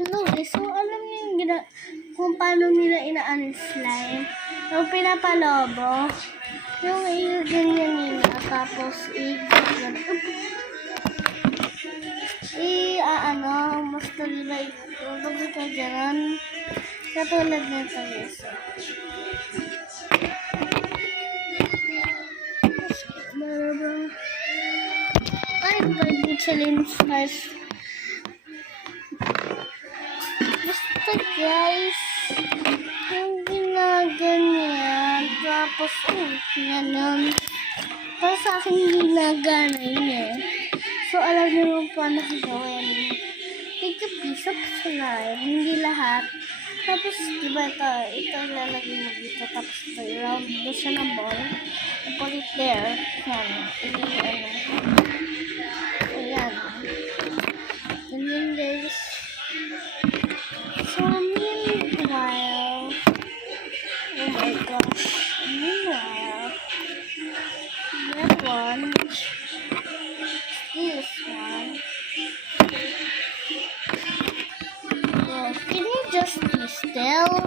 Hello, so alam niyo yung kung paano nila inaan slime? Yung pinapalobo, yung ganyan nila, tapos mas tulay yung ka dyan, katulad nito guys. Ay, pwede challenge stars. Basta guys, yung ginaganyan, tapos ganun. Para sa akin ginagana yun eh. So alam niyo yung paano gawin. Take a piece of slime, hindi lahat. Tapos diba ito lalagay mo dito. Tapos ito, i-round mo siya ng ball. And put it there. Yan. Ayan. And then guys, so meanwhile, oh my gosh, meanwhile, that one, this one, oh, can you just be still?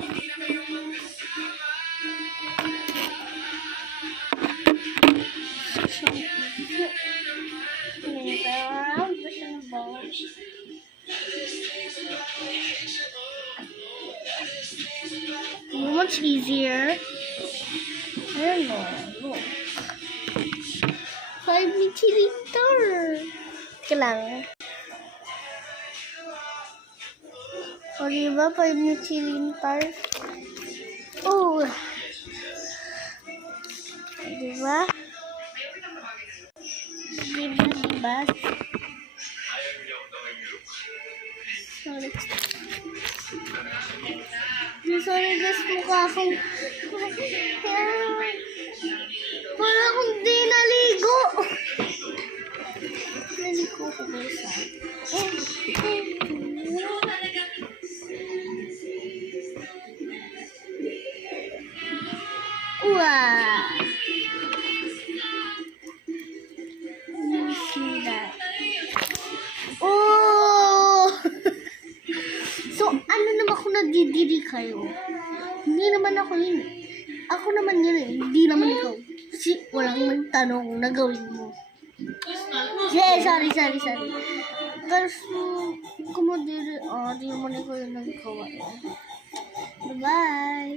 Around the ball. Much easier. I don't know. Look. 5 milliliter. Teka lang. O diba 5 milliliter? Oh. Diba? Diba? Sorry guys, mukha akong para akong di naligo. Naligo ko guys. Wow. Let me see that. Oh! So, ano naman kung nadidiri kayo? Hindi naman ako yun. Ako naman yun eh. Hindi naman ikaw. Kasi walang magtanong na gawin mo. Yeah, sorry. Pero kung mo di naman ikaw yung nagkawa. Bye-bye!